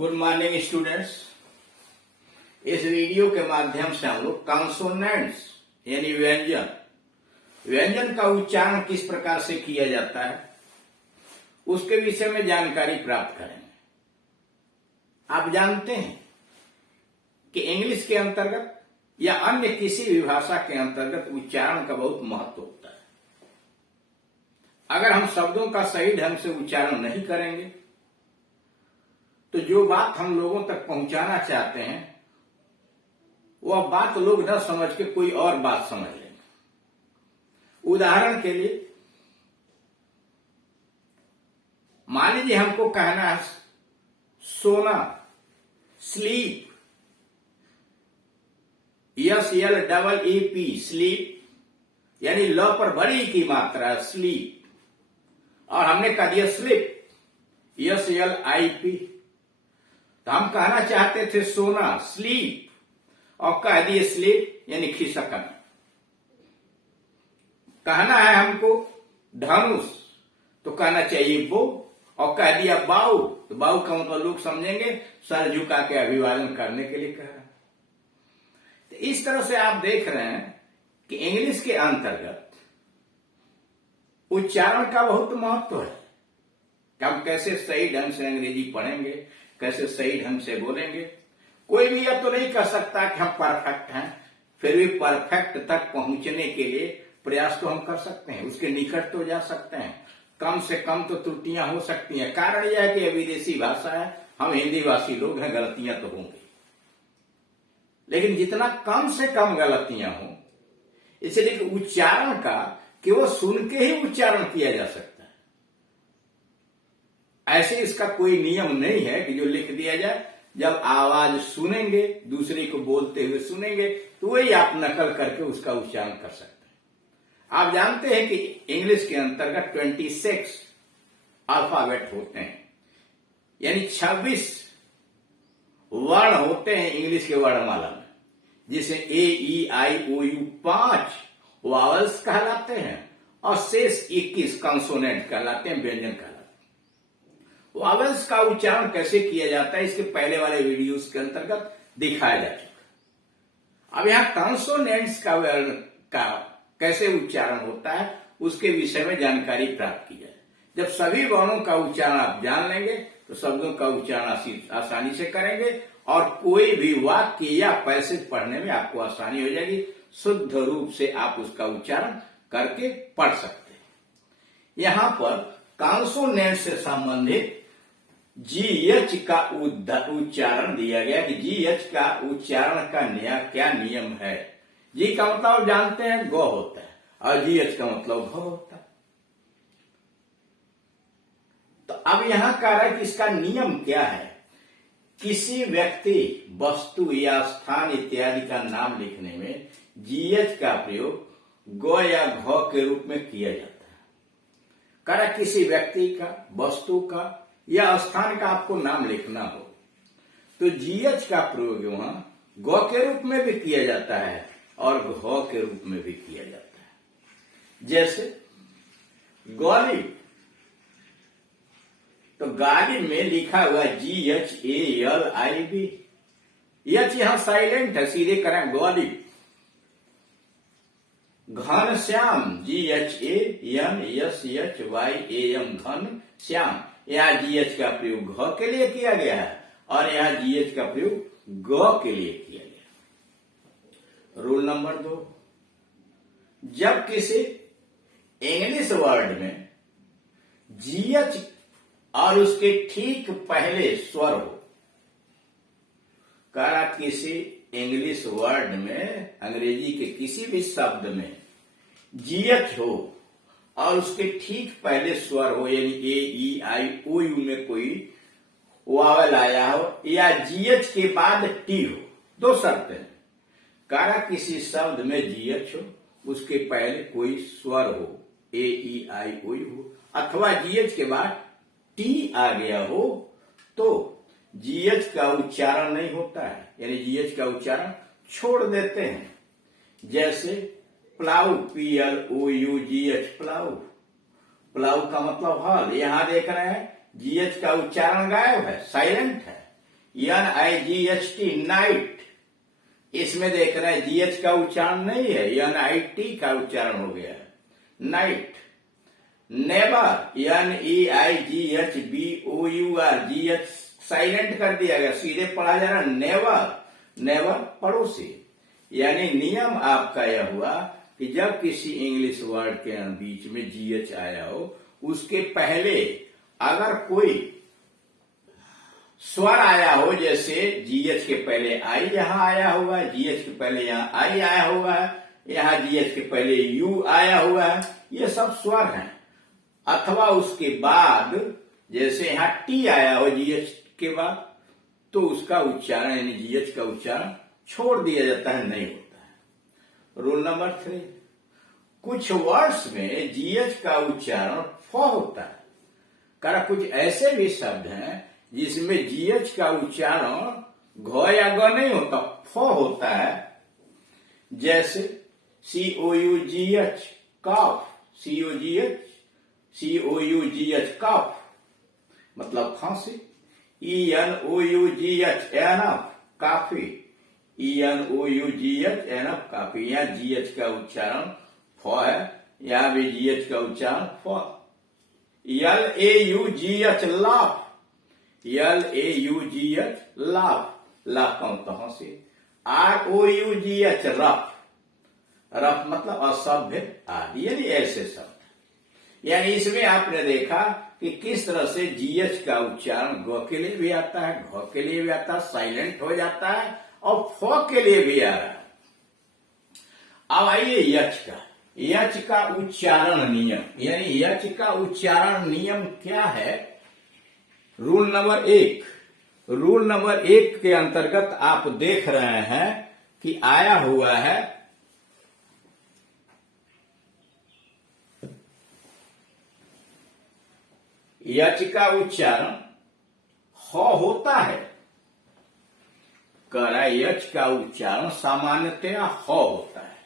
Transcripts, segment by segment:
Good morning students. इस video के माध्यम से हम लोग कॉन्सोनेंट्स यानी व्यंजन का उच्चारण किस प्रकार से किया जाता है उसके विषय में जानकारी प्राप्त करेंगे। आप जानते हैं कि इंग्लिश के अंतर्गत या अन्य किसी भी भाषा के अंतर्गत उच्चारण का बहुत महत्व होता है। अगर हम शब्दों का सही ढंग से उच्चारण नहीं करेंगे तो जो बात हम लोगों तक पहुंचाना चाहते हैं वह बात लोग न समझ के कोई और बात समझ लेंगे। उदाहरण के लिए मान लीजिए हमको कहना है सोना, स्लीप, SLEEP, स्लीप यानी ल पर बड़ी की मात्रा स्लीप, और हमने कह दिया स्लिप, SLIP। तो हम कहना चाहते थे सोना, स्लीप, और कह दिए स्लीप यानी खिसकना। कहना है हमको धनुष तो कहना चाहिए बो, और कह दिया बाऊ तो बाऊ का मतलब लोग समझेंगे सर झुका के अभिवादन करने के लिए कह रहा है। तो इस तरह से आप देख रहे हैं कि इंग्लिश के अंतर्गत उच्चारण का बहुत महत्व है कि हम कैसे सही ढंग से अंग्रेजी पढ़ेंगे, कैसे सही ढंग से बोलेंगे। कोई भी यह तो नहीं कह सकता कि हम परफेक्ट हैं, फिर भी परफेक्ट तक पहुंचने के लिए प्रयास तो हम कर सकते हैं, उसके निकट तो जा सकते हैं। कम से कम तो त्रुटियां हो सकती हैं। कारण यह है कि यह विदेशी भाषा है, हम हिंदी भाषी लोग हैं, गलतियां तो होंगी, लेकिन जितना कम से कम गलतियां हो, इसलिए कि उच्चारण का केवल सुन के ही उच्चारण किया जा सकता है। ऐसे इसका कोई नियम नहीं है कि जो लिख दिया जाए, जब आवाज सुनेंगे, दूसरे को बोलते हुए सुनेंगे, तो वही आप नकल करके उसका उच्चारण कर सकते हैं। आप जानते हैं कि इंग्लिश के अंतर्गत 26 अल्फाबेट होते हैं, यानी 26 वर्ण होते हैं इंग्लिश के वर्णमाला में, जिसे AEIOU 5 वावल्स कहलाते हैं और शेष 21 कंसोनेंट कहलाते हैं, व्यंजन कहलाते हैं। वावल्स का उच्चारण कैसे किया जाता है इसके पहले वाले वीडियोस के अंतर्गत दिखाया जा चुका। अब यहां कॉन्सोनेंट्स का कैसे उच्चारण होता है उसके विषय में जानकारी प्राप्त की जाए। जब सभी वर्णों का उच्चारण आप जान लेंगे तो शब्दों का उच्चारण आसानी से करेंगे और कोई भी वाक्य या पैसेज पढ़ने में आपको आसानी हो जाएगी। शुद्ध रूप से आप उसका उच्चारण करके पढ़ सकते हैं। यहां पर कॉन्सोनेंट से संबंधित GH का उच्चारण दिया गया कि GH का उच्चारण का क्या नियम है। जी का मतलब जानते हैं ग होता है और GH का मतलब घ होता है। तो अब यहां कह रहा है कि इसका नियम क्या है। किसी व्यक्ति, वस्तु या स्थान इत्यादि का नाम लिखने में GH का प्रयोग ग या घ के रूप में किया जाता है। कह रहा किसी व्यक्ति का, वस्तु का या स्थान का आपको नाम लिखना हो तो GH का प्रयोग वहां ग के रूप में भी किया जाता है और घ के रूप में भी किया जाता है। जैसे गालिब, तो गालिब में लिखा हुआ GHALIB, यह यहां साइलेंट है, सीधे करें गालिब। घनश्याम, GHANSHYAM, घन श्याम, यहां GH का प्रयोग घ के लिए किया गया है और यहां GH का प्रयोग ग के लिए किया गया। रूल नंबर 2, जब किसी इंग्लिश वर्ड में GH और उसके ठीक पहले स्वर हो, कहा किसी इंग्लिश वर्ड में, अंग्रेजी के किसी भी शब्द में GH हो और उसके ठीक पहले स्वर हो, यानी AEIOU में कोई वावल आया हो या GH के बाद T हो, दो शर्तें हैं। कहा किसी शब्द में GH हो, उसके पहले कोई स्वर हो, AEIOU हो, अथवा GH के बाद T आ गया हो तो GH का उच्चारण नहीं होता है, यानी GH का उच्चारण छोड़ देते हैं। जैसे प्लाऊ, PLOUGH, प्लाऊ, प्लाऊ का मतलब हल। यहां देख रहे हैं GH का उच्चारण गायब है, साइलेंट है, NIGHT नाइट, इसमें देख रहे हैं GH का उच्चारण नहीं है, NIT का उच्चारण हो गया है, night. Never, NEIGHBOUR, GH silent कर दिया गया, सीधे पढ़ा जा रहा नेवर, नेवर पड़ोसी। यानी नियम आपका यह हुआ कि जब किसी इंग्लिश वर्ड के बीच में GH आया हो, उसके पहले अगर कोई स्वर आया हो, जैसे GH के पहले आई यहां आया हुआ है, GH के पहले यहां आई आया हुआ है, यहां GH के पहले U आया हुआ है, ये सब स्वर हैं। अथवा उसके बाद जैसे यहां T आया हो GH के बाद, तो उसका उच्चारण यानी GH का उच्चारण छोड़ दिया जाता है, नहीं होता है। रूल नंबर 3, कुछ वर्ड्स में GH का उच्चारण फ होता है। कारण कुछ ऐसे भी शब्द हैं जिसमें GH का उच्चारण घ या ग नहीं होता, फ होता है। जैसे COUGH कफ, COUGH कफ मतलब खांसी। ENOUGH एनफ काफी, ENOUGH एनफ काफी। यहाँ GH का उच्चारण फ है, यहां भी GH का उच्चारण फ। LAUGH laugh, LAUGH laugh, laugh का मतलब हंसी। ROUGH रफ, रफ मतलब असभ्य आदि, यानी ऐसे शब्द। यानी इसमें आपने देखा कि किस तरह से GH का उच्चारण ग के लिए भी आता है, घ के लिए भी आता है, साइलेंट हो जाता है, और फ के लिए भी आ रहा है। अब आइए यच का उच्चारण नियम, यानी यच का उच्चारण नियम क्या है। रूल नंबर 1, रूल नंबर 1 के अंतर्गत आप देख रहे हैं कि आया हुआ है यच का उच्चारण ह होता है। करा यच का उच्चारण सामान्यतया ह होता है,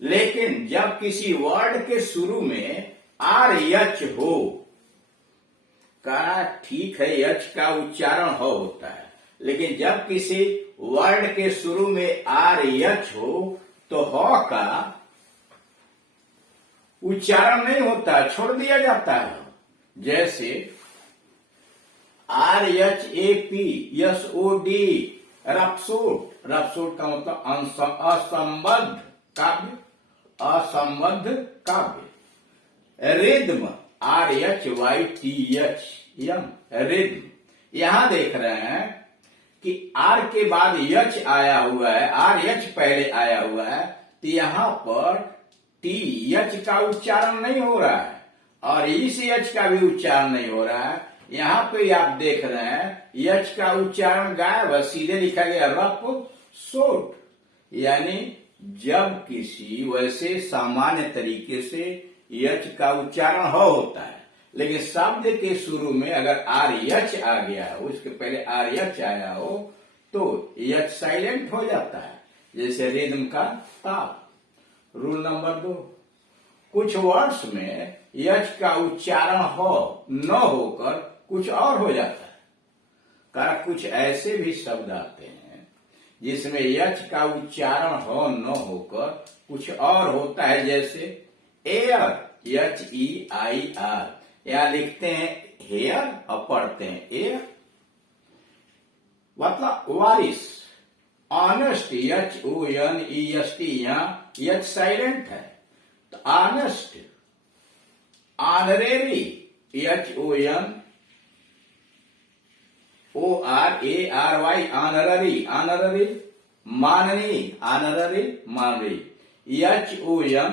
लेकिन जब किसी वर्ड के शुरू में आर यच हो, करा ठीक है यच का उच्चारण ह होता है, लेकिन जब किसी वर्ड के शुरू में आर यच हो तो ह का उच्चारण नहीं होता, छोड़ दिया जाता है। जैसे RHAP SOD रपसोट, रपसोट का मतलब असंबद्ध काव्य, असंबद्ध काव्य। Rhythm RHYTH rhythm. यहां देख रहे हैं कि आर के बाद यच आया हुआ है, आर यच पहले आया हुआ है, तो यहां पर टी यच का उच्चारण नहीं हो रहा है और इस यच का भी उच्चारण नहीं हो रहा है। यहां पे आप देख रहे हैं यच का उच्चारण गायब है, सीधे लिखा गया रप सोट। यानी जब किसी वैसे सामान्य तरीके से यच का उच्चारण होता है, लेकिन शब्द के शुरू में अगर आर यच आ गया हो, उसके पहले आर यच आया हो, तो यच साइलेंट हो जाता है, जैसे रिदम का ताप। रूल नंबर 2, कुछ वर्ड्स में यच का उच्चारण हो न होकर कुछ और हो जाता है। कारण कुछ ऐसे भी शब्द आते हैं जिसमें यच का उच्चारण हो न होकर कुछ और होता है, जैसे एयर HEIR, यहां लिखते हैं हेयर और पढ़ते हैं एयर, मतलब वारिस। ऑनेस्ट HONEST, यहां यच साइलेंट है तो honest. Honorary HONORARY honorary, honorary. माननी ऑनररी, मानरी। HONOUR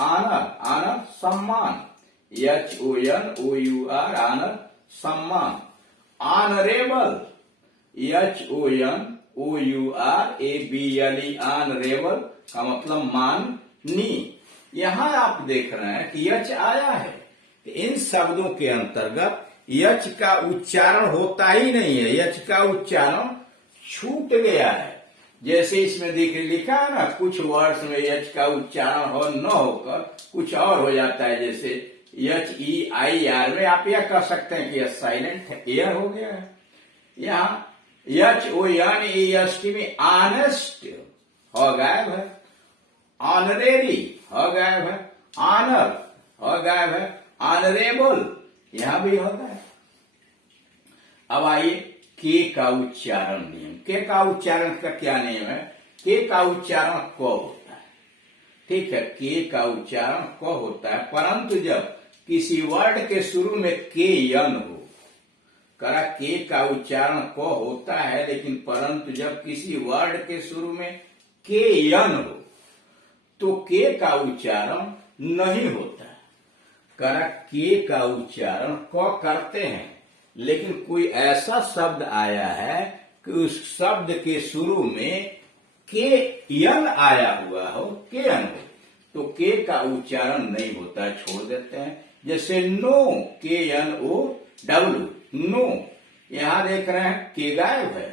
ऑनर, ऑनर सम्मान। HONOUR ऑनर सम्मान। ऑनरेबल HONOURABLE ऑनरेबल का मतलब माननी। यहां आप देख रहे हैं कि यच आया है, इन शब्दों के अंतर्गत यच का उच्चारण होता ही नहीं है, यच का उच्चारण छूट गया है। जैसे इसमें लिखा है ना, कुछ वर्ड्स में यच का उच्चारण हो न होकर कुछ और हो जाता है, जैसे HEIR में आप यह कह सकते हैं कि यह साइलेंट है, एयर हो गया है। यहाँ HONEST में ऑनेस्ट हो गायब है, ऑनरेरी हो गायब है, ऑनर हो गायब है, ऑनरेबल यहां भी होता है। अब आइए के का उच्चारण नियम। के का उच्चारण का क्या नियम है? के का उच्चारण क होता है, ठीक है, के का उच्चारण क होता है, परंतु जब किसी वर्ड के शुरू में के यन हो, करा के का उच्चारण क होता है, लेकिन परंतु जब किसी वर्ड के शुरू में के यन हो तो के का उच्चारण नहीं होता। करा के का उच्चारण क करते हैं, लेकिन कोई ऐसा शब्द आया है कि उस शब्द के शुरू में के यन आया हुआ हो, के यन हो, तो के का उच्चारण नहीं होता, छोड़ देते हैं। जैसे नो, के एन ओ डब्ल्यू, नो, यहां देख रहे हैं के गायब है।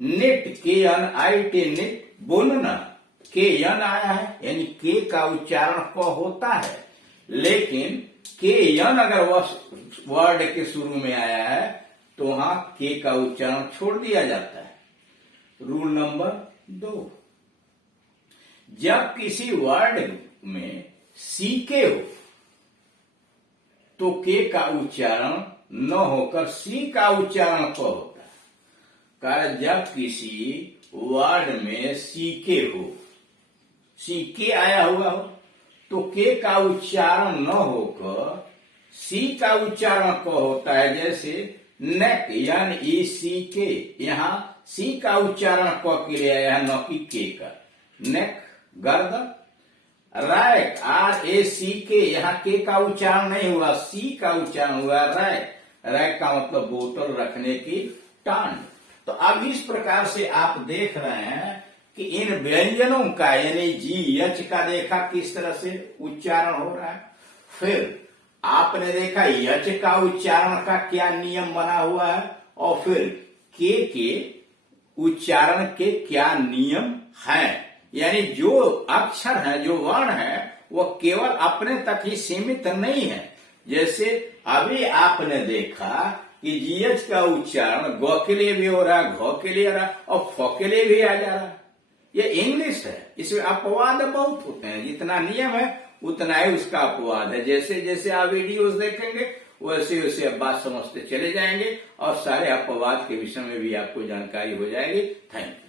निट, KNIT, निट, बोलना, के यन आया है, यानी के का उच्चारण क होता है, लेकिन के यन अगर वर्ड के शुरू में आया है तो वहां के का उच्चारण छोड़ दिया जाता है। रूल नंबर 2, जब किसी वर्ड में सीके हो तो के का उच्चारण न होकर सी का उच्चारण क होता है। कारण जब किसी वर्ड में सीके हो, सीके आया हुआ हो, तो के का उच्चारण न होकर सी का उच्चारण क होता है। जैसे नेक, NECK, यहाँ सी का उच्चारण क के लिए आया है, न कि के का। नेक, गर्दन। रैक, RACK, यहाँ के का उच्चारण नहीं हुआ, सी का उच्चारण हुआ, रैक। रैक का मतलब बोतल रखने की टांड। तो अब इस प्रकार से आप देख रहे हैं कि इन व्यंजनों का यानी GH का देखा किस तरह से उच्चारण हो रहा है। फिर आपने देखा यच का उच्चारण का क्या नियम बना हुआ है, और फिर के उच्चारण के क्या नियम हैं। यानी जो अक्षर है, जो वर्ण है, वो केवल अपने तक ही सीमित नहीं है। जैसे अभी आपने देखा कि GH का उच्चारण ग के लिए भी हो रहा है, घ के लिए हो रहा है, और फ के लिए भी आ जा रहा है। ये इंग्लिश है, इसमें अपवाद बहुत होते हैं। जितना नियम है उतना ही उसका अपवाद है। जैसे जैसे आप वीडियोस देखेंगे वैसे वैसे आप बात समझते चले जाएंगे और सारे अपवाद के विषय में भी आपको जानकारी हो जाएगी। Thank you.